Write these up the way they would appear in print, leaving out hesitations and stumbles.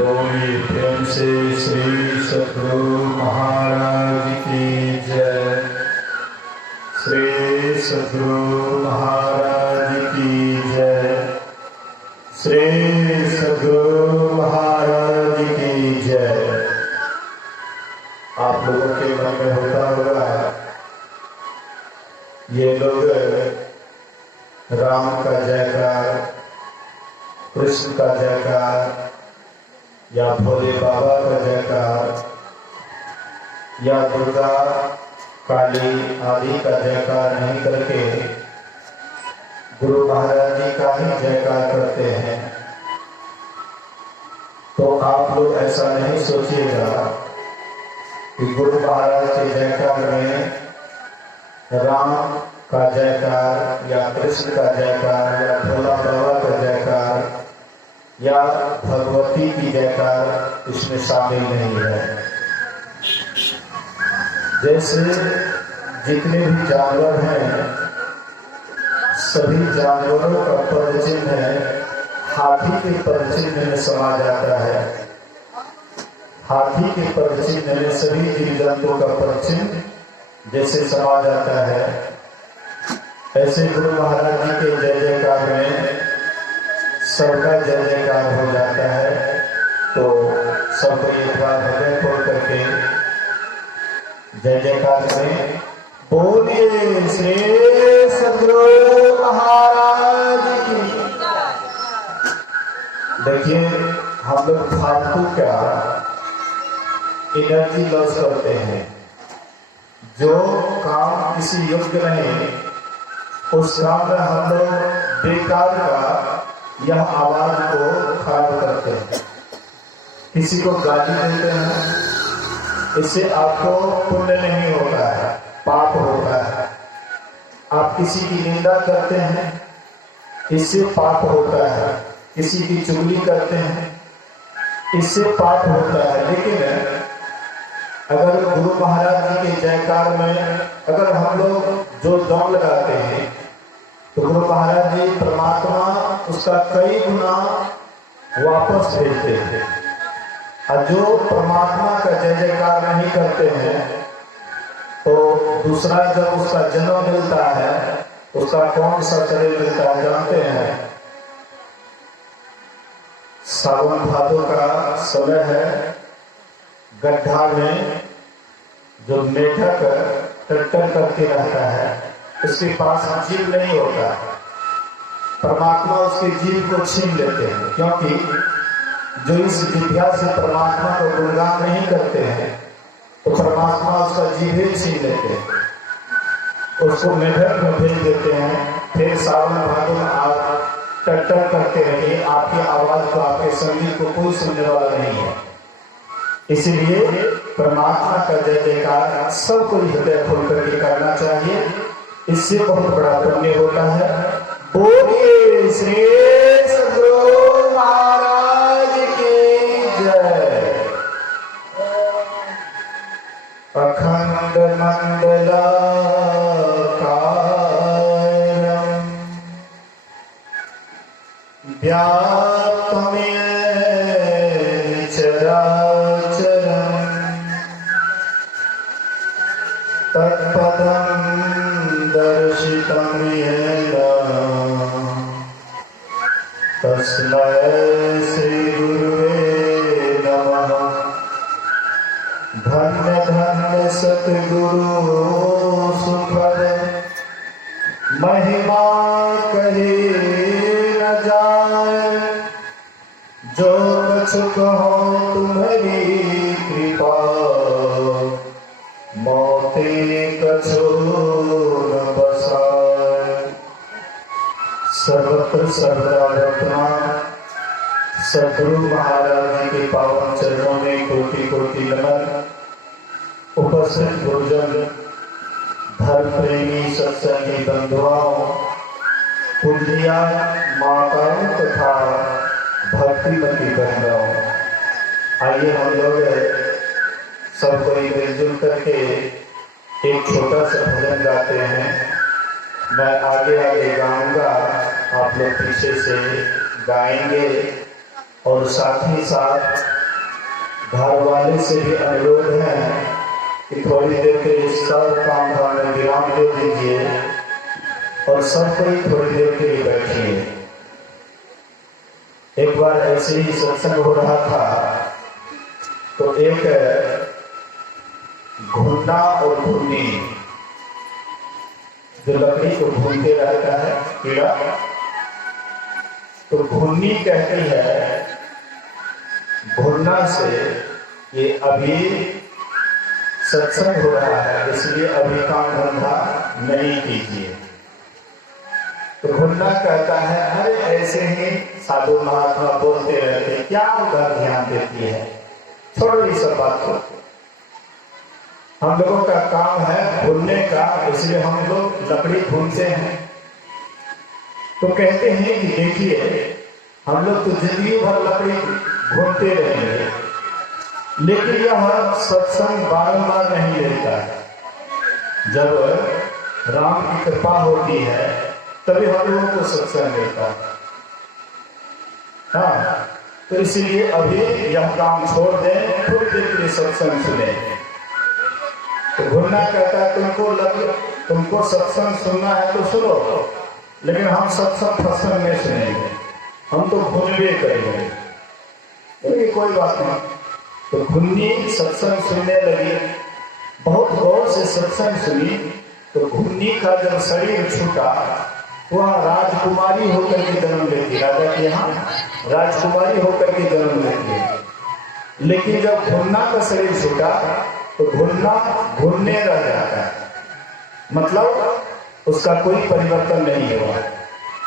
बोलिए प्रेम से श्री सद्गुरु महाराज की जय। श्री सद्गुरु महाराज की जय। श्री सद्गुरु महाराज की जय। आप लोगों के मन में होता होगा ये लोग राम का जयकार, कृष्ण का जयकार या भोले बाबा का जयकार या दुर्गा काली आदि का जयकार नहीं करके गुरु महाराज जी का ही जयकार करते हैं। तो आप लोग ऐसा नहीं सोचिएगा कि गुरु महाराज के जयकार में राम का जयकार या कृष्ण का जयकार या भोला बाबा का जयकार या भगवती की जयकार इसमें शामिल नहीं है। जैसे जितने भी जानवर हैं सभी जानवरों का पदचिन्ह हाथी के पदचिन्ह में समा जाता है। हाथी के पदचिन्ह में सभी जीव जंतुओं का पदचिन्ह जैसे समा जाता है, ऐसे गुरु महाराज जी के जय जयकार में सबका जय जयकार हो जाता है। तो सबको एक बार हृदय खोल करके जय जयकार करें। बोलिए श्री सद्गुरु महाराज की। देखिए हम लोग फालतू क्या एनर्जी लॉस करते हैं। जो काम किसी योग्य नहीं उस काम में हम लोग बेकार का यह आवाज को खराब करते हैं, किसी को गाली देते हैं, इससे आपको पुण्य नहीं होता है, पाप होता है। आप किसी की निंदा करते हैं, इससे पाप होता है। किसी की चुगली करते हैं, इससे पाप होता है। लेकिन अगर गुरु महाराज जी के जयकार में अगर हम लोग जो दम लगाते हैं तो गुरु महाराज जी परमात्मा उसका कई गुना वापस भेजते हैं। और जो परमात्मा का जय जयकार नहीं करते हैं तो दूसरा जब उसका जन्म मिलता है उसका कौन सा शरीर मिलता है जानते हैं? सावन भादों का समय है। गड्ढा में जो मेढक टट्टर करके रहता है उसके पास जीव नहीं होता। परमात्मा उसके जीव को छीन लेते हैं, क्योंकि जो इस विद्या से परमात्मा को गुणगान नहीं करते हैं तो परमात्मा उसका जीव ही छीन लेते हैं, उसको मेढक में भेज देते हैं। फिर सावन भादों में आप टट्टर करते रहिए, आपकी आवाज को आपके संगीत को कोई सुनने वाला नहीं है। इसलिए परमात्मा का जय जयकार सबको हृदय खोल करके करना चाहिए, इससे बहुत बड़ा पुण्य होता है। बोलिए श्री सद्गुरु महाराज की जय। अखंड मंडलाकारं व्याप्तमेन चराचरं तत्पदं दर्शितं येन तस्मै श्री गुरुवे नमः। धन्य धन्य सतगुरु सुखद महिमा कहे न जाए। जो कछु कहो तुम्हारी कृपा मोते कछु न बसाए। सर्वत्र सर्वदा वर्तमान सद्गुरु महाराज जी के पावन चरणों में कोटि कोटि नमन। उपस्थित गुरुजन, धर्म प्रेमी सत्संगी बंधुओं, पूज्या माताओं तथा भक्तिमती बहनों, आइए हम लोग सब कोई मिलजुल करके एक छोटा सा भजन गाते हैं। मैं आगे आगे गाऊंगा, आप लोग पीछे से गाएंगे। और साथ ही साथ घर वाले से भी अनुरोध है कि थोड़ी देर के लिए सब काम धाम में विराम दे दीजिए और सब कोई थोड़ी देर के लिए बैठिए। एक बार ऐसे ही सत्संग हो रहा था तो एक घुन्ना और घुन्नी जो लकड़ी को घूमते रहता है कीड़ा, तो घुन्नी कहती है घुन्ना से ये अभी सत्संग हो रहा है इसलिए अभी काम धंधा नहीं कीजिए। तो घुन्ना कहता है अरे ऐसे ही साधु महात्मा बोलते रहते, क्या उधर ध्यान देती है, छोड़ो ये सब बात को। हम लोगों का काम है भूनने का, इसलिए हम लोग लकड़ी भूनते हैं। तो कहते हैं कि देखिए हम लोग तो जिंदगी भर लकड़ी भूनते रहेंगे, लेकिन यह सत्संग बारंबार नहीं लेता है। जब राम की कृपा होती है तभी हम लोगों को सत्संग मिलता है। हाँ, तो इसलिए अभी यह काम छोड़ दें, थोड़ी देर के लिए सत्संग सुने। तो घुन्ना कहता है तुमको सत्संग सुनना है तो सुनो, लेकिन हम सत्संग में सुनेंगे, हम तो घुनवे करेंगे। तो कोई बात नहीं। तो घुन्नी सत्संग सुनने लगी, बहुत गौर से सत्संग सुनी। तो घुन्नी का जब शरीर छूटा वह राजकुमारी होकर के जन्म लेती, राजा के यहाँ राजकुमारी होकर के जन्म लेती। लेकिन जब घुन्ना का शरीर छूटा तो घुन्ना घुन्ने रह जाता है, मतलब उसका कोई परिवर्तन नहीं हुआ।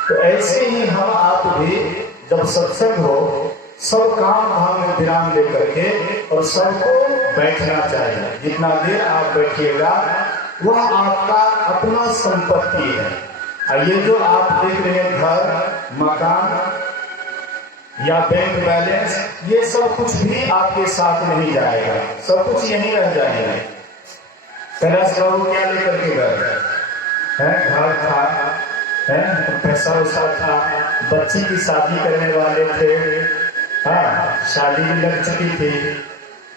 तो ऐसे ही हम आप भी जब सत्संग हो सब काम धाम में विराम दे करके और सबको बैठना चाहिए। जितना देर आप बैठिएगा वह आपका अपना संपत्ति है। और ये जो आप देख रहे हैं घर मकान या बैंक बैलेंस, ये सब कुछ भी आपके साथ नहीं जाएगा, सब कुछ यहीं रह जाएगा। कैलाश बाबू क्या लेकर के गए हैं? घर था, है पैसा वैसा था, बच्ची की शादी करने वाले थे, हाँ शादी भी लग चुकी थी,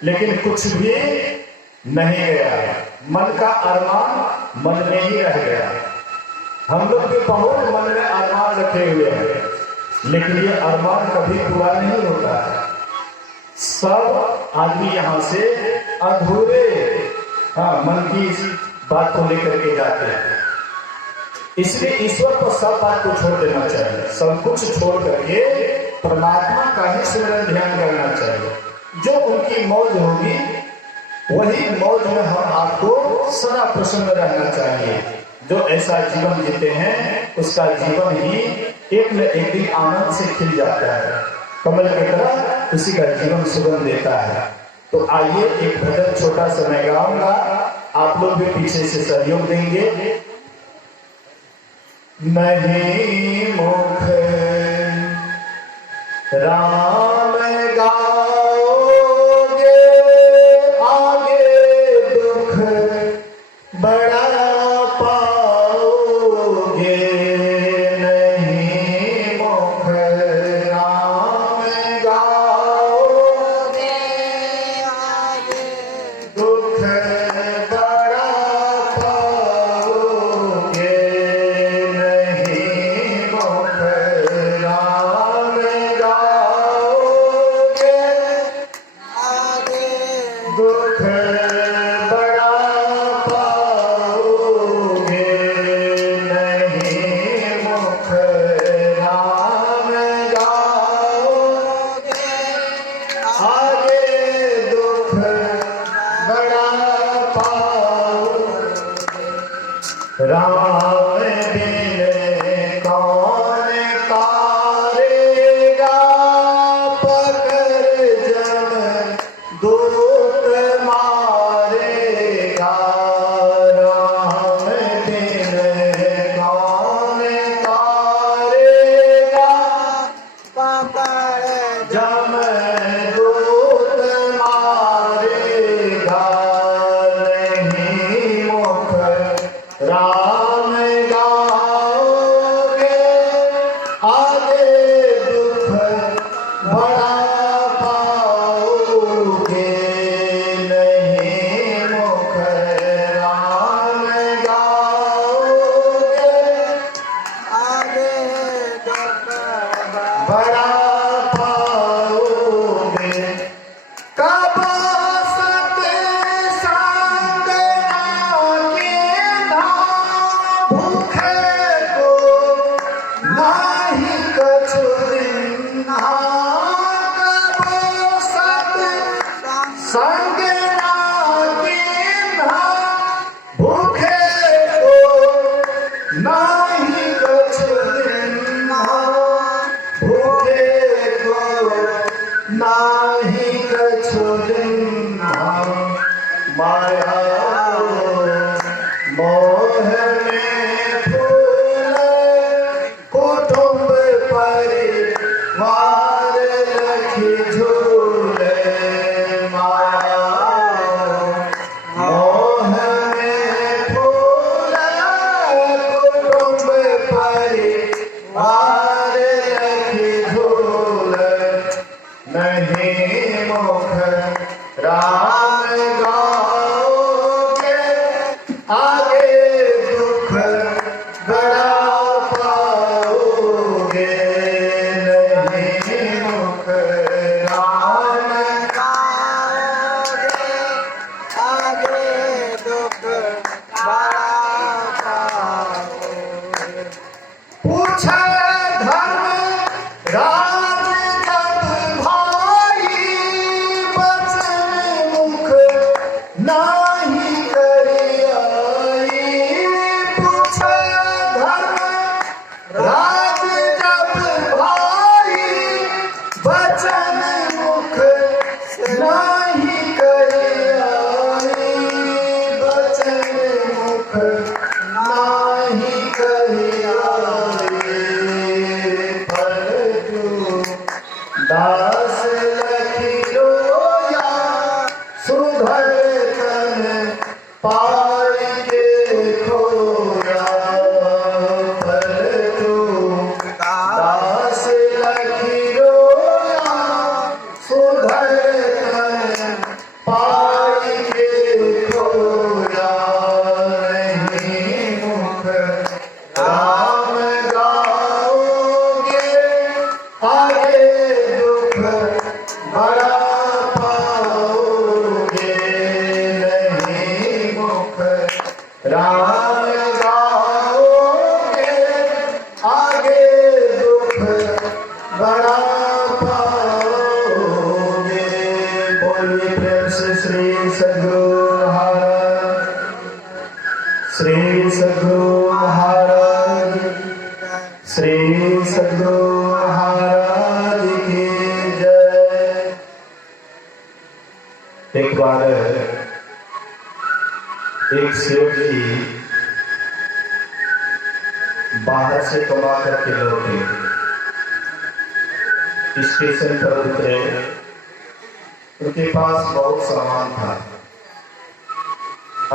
लेकिन कुछ भी नहीं गया। मन का अरमान मन में ही रह गया। हम लोग भी बहुत मन में अरमान रखे हुए हैं, लेकिन ये अरमान कभी पूरा नहीं होता है। सब आदमी यहाँ से अधूरे मन की बात को लेकर के जाते हैं। इसलिए ईश्वर को सब बात को छोड़ देना चाहिए, सब कुछ छोड़ करके परमात्मा का ही सिमरन ध्यान करना चाहिए। जो उनकी मौज होगी वही मौज में हम आपको सदा प्रसन्न रहना चाहिए। जो ऐसा जीवन जीते हैं उसका जीवन ही एक न एक दिन आनंद से खिल जाता है, कमल की तरह उसी का जीवन सुगंध देता है। तो आइए एक भजन छोटा सा मैं गाऊंगा, आप लोग भी पीछे से सहयोग देंगे। नहीं मुख राम गाओगे आगे दुख बड़ा पाओगे। नहीं मुख राम गाओगे आगे दुख बड़ा पाओगे। नहीं मुख राम गाओगे आगे दुख बड़ा पाओगे। नहीं मुख राम गाओगे आगे दुख बड़ा पाओगे। राम बिन कौन तारेगा पकड़ जब दूत मारेगा। राम बिन कौन तारेगा पकड़ जब दूत मारेगा। नहीं मुख राम नाही कछु दिन माया मोह में फूल कुटुंब परिवार लखी झूले माया मोह में फूल कुटुंब परिवार लखी झूले नहीं मुख राम गाओगे आगे दुख बड़ा पाओगे नहीं मुख राम गाओगे आगे दुख बड़ा पाओगे पूछा धर्म राज जब भाई बचन मुख नाही करियाई पूछा धर्म राज जब भाई बचन मुख नाही करियाई बचन मुख नाही करियाई परजू दास लखी रोया सुधर तन पार के खोया परजू दास लखी रोया सुधर तन पार के खोया नहीं मुख राम गाओगे आगे दुख बड़ा पाओगे नहीं मुख राम गाओगे आगे दुख बड़ा पाओगे बोलिए प्रेम से श्री सद्गुरु महाराज श्री सद्गुरु महाराज श्री सद्गुरु महाराज की जय। एक बार एक सेठ जी बाहर से कमा करके लौटे स्टेशन पर उतरे उनके पास बहुत सामान था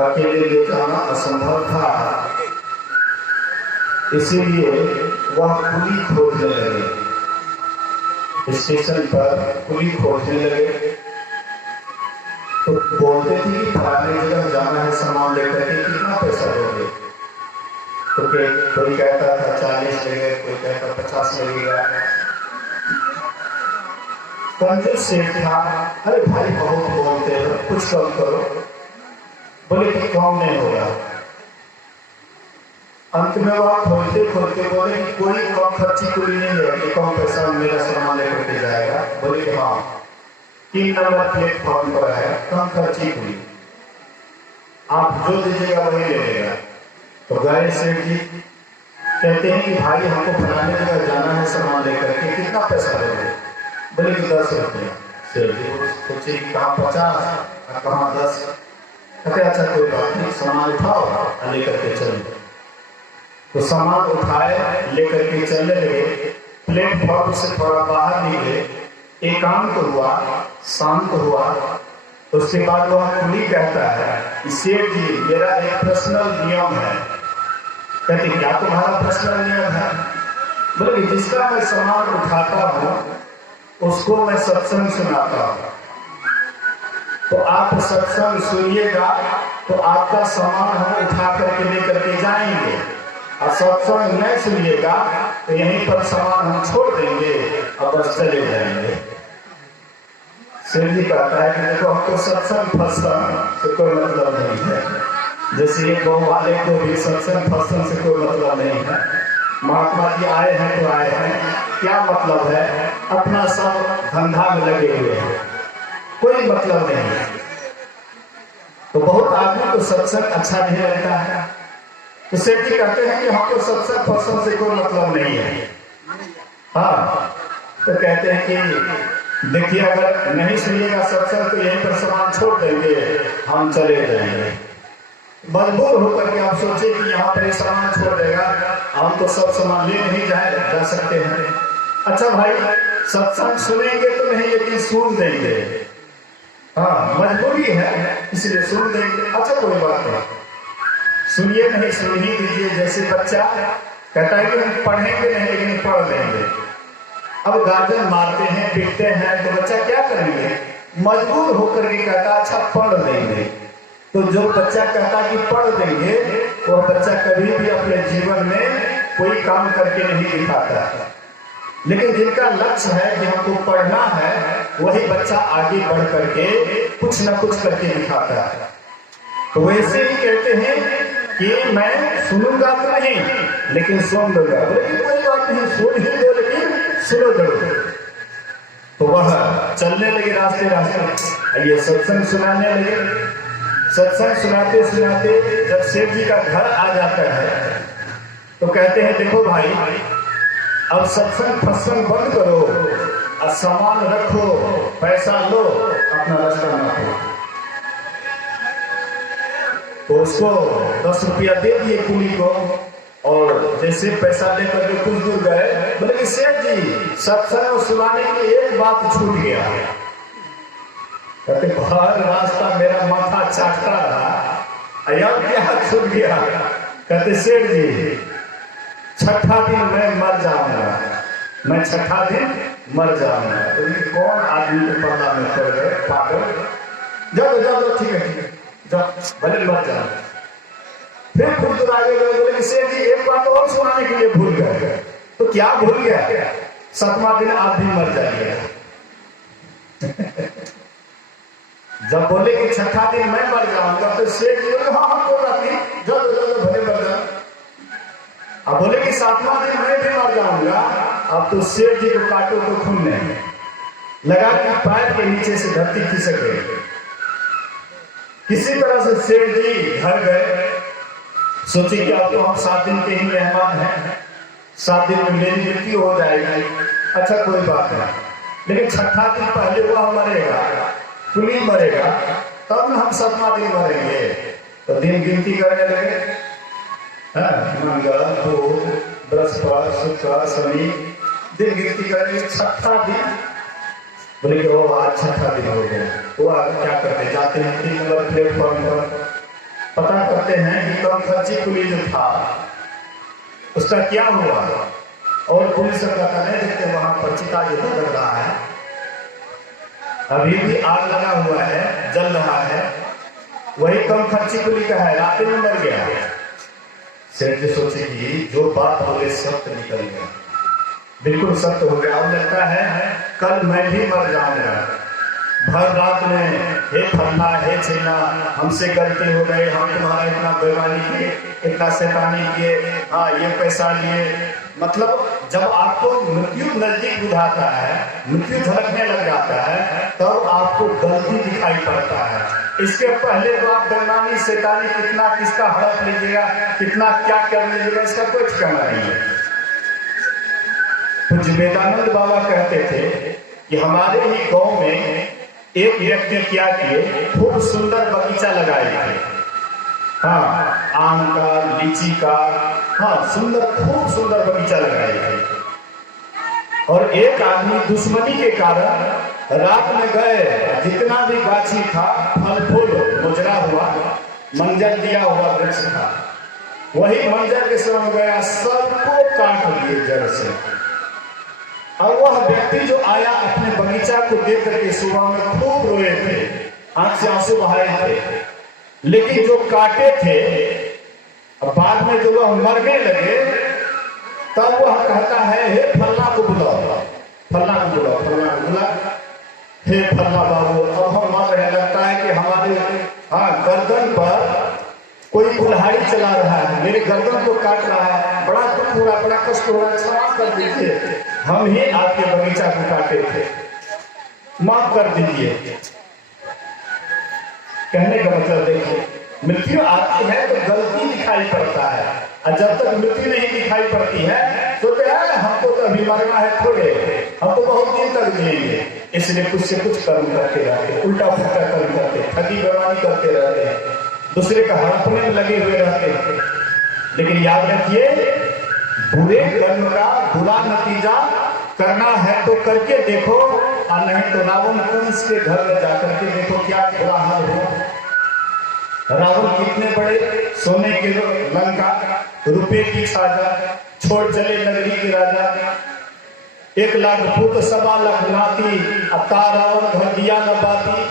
अकेले ले जाना असंभव था इसीलिए वह कुली खोजने लगे स्टेशन पर कुली खोजने लगे तो बोलते थे कि फलाने जगह जाना है सामान लेकर के कितना पैसा दोगे तो कोई कहता था 40 लगेगा कोई कहता 50 लगेगा कंजूस सेठ था अरे भाई बहुत बोलते हो कुछ कम करो बोले कि कम नहीं होगा अंत में वह खोलते खोलते बोले कि कोई कम खर्ची कुली नहीं है कि कम पैसा में मेरा सामान लेकर के जाएगा बोले कि हाँ 3 नंबर प्लेटफॉर्म पर है कम खर्ची कुली आप जो दीजिएगा वही ले लेगा तो गए सेठ जी कहते हैं कि भाई हमको फलाने जगह जाना है सामान लेकर के कितना पैसा दोगे बोले कि 10 रुपये सेठ जी सोचे कि कहाँ 50 कहाँ 10 कहते अच्छा कोई बात नहीं सामान उठाओ लेकर के चलो तो सामान उठाए लेकर के चलने लगे प्लेटफॉर्म से थोड़ा बाहर निकले एकांत हुआ शांत हुआ उसके बाद वह कुली कहता है कि सेठ जी मेरा एक पर्सनल नियम है कहते क्या तुम्हारा पर्सनल नियम है बोले जिसका मैं सामान उठाता हूँ उसको मैं सत्संग सुनाता हूँ तो आप सत्संग सुनिएगा तो आपका सामान हम उठा करके लेकर के जाएंगे और सत्संग नहीं सुनिएगा तो यहीं पर सामान हम छोड़ देंगे और बस चले जाएंगे शिव जी कहता है कि देखो हमको सत्संग फत्संग से कोई मतलब नहीं है जैसे ये गौ वाले को भी सत्संग फत्संग से कोई मतलब नहीं है महात्मा जी आए हैं तो आए हैं क्या मतलब है अपना सब धंधा में लगे हुए हैं कोई मतलब नहीं है तो बहुत आदमी को सत्संग अच्छा नहीं लगता है तो सेठ जी कहते हैं कि हमको सत्संग फत्संग से कोई मतलब नहीं है हाँ तो कहते हैं कि देखिए अगर नहीं सुनिएगा सत्संग तो यहीं पर सामान छोड़ देंगे, हम चले जाएंगे। मजबूर होकर के आप सोचे कि यहाँ पर सामान छोड़ देगा, हम तो सब सामान ले नहीं जा सकते हैं। अच्छा भाई, सत्संग सुनेंगे तो नहीं लेकिन सुन देंगे, हाँ मजबूरी है इसलिए सुन देंगे। अच्छा कोई बात नहीं, सुनिए नहीं सुन ही दीजिए। जैसे बच्चा कहता है कि हम पढ़ेंगे नहीं लेकिन पढ़ लेंगे। अब गार्जियन मारते हैं पीटते हैं तो बच्चा क्या करेंगे, मजबूर होकर के कहता अच्छा पढ़ लेंगे। तो जो बच्चा कहता कि पढ़ देंगे वह बच्चा कभी भी अपने जीवन में कोई काम करके नहीं दिखाता। लेकिन जिनका लक्ष्य है कि हमको पढ़ना है वही बच्चा आगे बढ़ करके कुछ न कुछ करके दिखाता है। तो वैसे ही कहते हैं कि मैं सुनूंगा तो नहीं लेकिन सुन लूंगा। लेकिन कोई बात नहीं, सुन ही दो लेकिन सुनो जरूर। तो वह चलने लगे रास्ते रास्ते, ये सत्संग सुनाने लगे। सत्संग सुनाते सुनाते जब सेठ जी का घर आ जाता है तो कहते हैं देखो भाई, अब सत्संग फत्संग बंद करो और सामान रखो, पैसा लो, अपना रास्ता ना हो। तो उसको 10 रुपया दे दिए कुली को, और जैसे पैसा लेकर के कुछ दूर गए, बोले कि सेठ जी सत्संग सुनाने के लिए एक बात छूट गया। कहते बाहर रास्ता मेरा माथा चाटता रहा, अब क्या छूट गया। कहते सेठ जी छठा दिन मैं मर जाऊंगा, मैं छठा दिन मर जाऊंगा। तो ये कौन आदमी के पल्ला में पड़ गए, पागल। जाओ जाओ ठीक है जाओ, भले मर जाओ। फिर खुद दूर आगे गए, बोले कि सेठ जी एक बात और सुनाने के लिए भूल गए। तो क्या भूल गया, 7वां दिन आप भी मर जाइएगा। जब बोले कि छठा दिन मैं मर जाऊंगा तो सेठ जी बोले हाँ हाँ कोई बात नहीं, जाओ जाओ भले मर जाओ। अब बोले कि 7वां दिन मैं भी मर जाऊंगा। अब तो सेठ जी को काटो तो खून नहीं लगा कि पैर के नीचे से धरती खिसक गई। किसी तरह से सेठ जी घर गए, सोचे कि अब तो हम 7 दिन के ही मेहमान हैं, 7 दिन में मेरी मृत्यु हो जाएगी। अच्छा कोई बात नहीं, लेकिन छठा दिन पहले वह मरेगा, कुली मरेगा, तब न हम 7वां दिन मरेंगे। तो दिन गिनती करने लगे, मंगल बुध बृहस्पति शुक्र शनि, दिन गिनती करेंगे। छठा दिन बोले कि वो आज छठा दिन हो गया। वो आगे क्या करते, जाते हैं 3 नंबर प्लेटफॉर्म पर, पता करते हैं कि कम खर्ची कुली जो था उसका क्या हुआ। और पुलिस का नहीं देखते वहां पर चिता जो लग रहा है, अभी भी आग लगा हुआ है, जल रहा है, वही कम खर्ची कुली का है, रात में मर गया। सेठ जी सोचे कि जो बात बोले सत्य निकल गया, बिल्कुल सत्य हो गया। अब लगता है कल मैं भी मर जाऊंगा। भर रात में हे फलना हे छीना, हमसे गलती हो गई, हम तुम्हारा इतना बेईमानी किए, इतना शैतानी किए, हाँ ये पैसा लिए। मतलब जब आपको मृत्यु नजदीक बुझाता है, मृत्यु झलकने लग जाता है, तब आपको गलती दिखाई पड़ता है। इसके पहले तो आप बेईमानी शैतानी कितना किसका हड़प लीजिएगा, कितना क्या कर लीजिएगा, इसका कोई ठिकाना नहीं है। कुछ वेदानंद बाबा कहते थे कि हमारे ही गांव में एक व्यक्ति क्या किए, खूब सुंदर बगीचा लगाए थे, हाँ आम का, लीची का, हाँ सुंदर खूब सुंदर बगीचा लगाए थे। और एक आदमी दुश्मनी के कारण रात में गए, जितना भी गाछी था फल फूल गुजरा हुआ, मंजर दिया हुआ वृक्ष था, वही मंजर के समय गया, सबको काट दिए जड़ से। और वह व्यक्ति जो आया अपने बगीचा को देख करके सुबह में खूब रोए थे, आंख से आंसू बहाए थे, लेकिन जो काटे थे बाद में जो वह मरने लगे, तब वह कहता है हे फल्ला को बुलाओ, फल्ला को बुलाओ, फल्ला को बुला, हे फल्ला बाबू अब हम मर रहे, लगता है कि हमारे गर्दन पर कोई कुल्हाड़ी चला रहा है, मेरे गर्दन को काट रहा है, बड़ा दुख हो रहा, बड़ा कष्ट हो रहा है, क्षमा कर दीजिए, हम ही आपके बगीचा को काटे थे, माफ कर दीजिए। कहने का मतलब देखिए, मृत्यु आती है तो गलती दिखाई पड़ता है, और जब तक मृत्यु नहीं दिखाई पड़ती है सोचते हैं हमको तो अभी मरना है थोड़े, हम तो बहुत दिन तक जिएंगे, इसलिए कुछ से कुछ कर्म करते रहते, उल्टा पुल्टा कर्म करते, ठगी बेईमानी करते रहते हैं, दूसरे का हड़पने में लगे हुए रहते हैं। लेकिन याद रखिए, बुरे कर्म का बुरा नतीजा करना है तो करके देखो, और नहीं तो रावण कंस के घर में जाकर के देखो क्या बुरा हाल हो। रावण कितने बड़े सोने के लंका, रुपए की छाजा, छोड़ चले नगरी के राजा, 1 लाख पुत 1.25 लाख नाती, अता रावण घर दिया न बाती,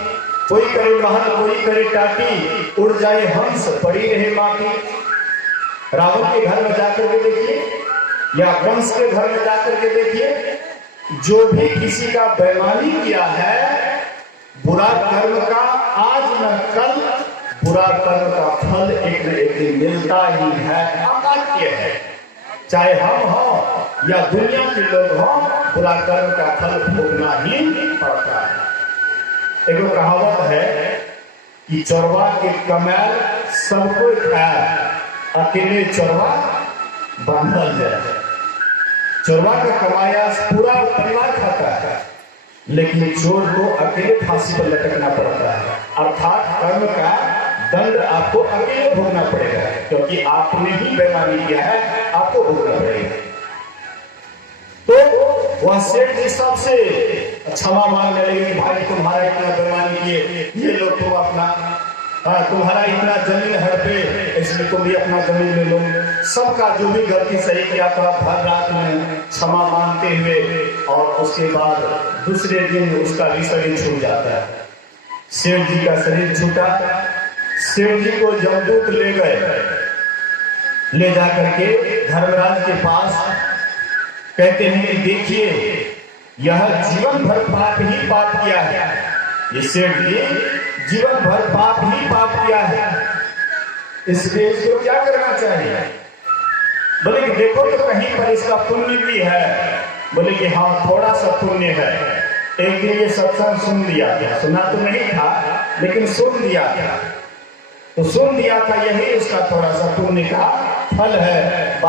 कोई करे महल कोई करे टाटी, उड़ जाए हंस पड़ी रहे माटी। रावण के घर में जाकर के देखिए या कंस के घर में जाकर के देखिए, जो भी किसी का बेईमानी किया है, बुरा कर्म का आज न कल बुरा कर्म का फल एक न एक दिन मिलता ही है, अकाट्य है। चाहे हम हों या दुनिया के लोग हों, बुरा कर्म का फल भोगना ही पड़ता है। एक कहावत है कि चोरवा के कमाल सबको खाए, अकेले चोरवा बांधल जाए। चोरवा का कमाया पूरा परिवार खाता है, लेकिन चोर को अकेले फांसी पर लटकना पड़ता है, अर्थात कर्म का दंड आपको अकेले भोगना पड़ेगा, क्योंकि आपने ही बेईमानी किया है, आपको भोगना पड़ेगा। तो वह सेठ जी सबसे क्षमा मांगने लगे, भाई तुम्हारा इतना बेईमानी किए, ये लो तुम अपना, तुम्हारा इतना जमीन हड़पे, इसलिए तुम भी अपना जमीन ले लो। सबका जो भी गलती सही किया था भर रात में क्षमा मांगते हुए, और उसके बाद दूसरे दिन उसका भी शरीर छूट जाता है। सेठ जी का शरीर छूटा, सेठ जी को जमदूत ले गए, ले जाकर के धर्मराज के पास, कहते हैं कि देखिए यह जीवन भर पाप ही पाप किया है, ये सेठ जी जीवन भर पाप ही पाप किया है, इसलिए इसको क्या करना चाहिए। बोले कि देखो तो कहीं पर इसका पुण्य भी है। बोले कि हाँ थोड़ा सा पुण्य है, एक दिन ये सत्संग सुन लिया था, सुना तो नहीं था लेकिन सुन लिया था, तो सुन लिया था, यही इसका थोड़ा सा पुण्य का फल है।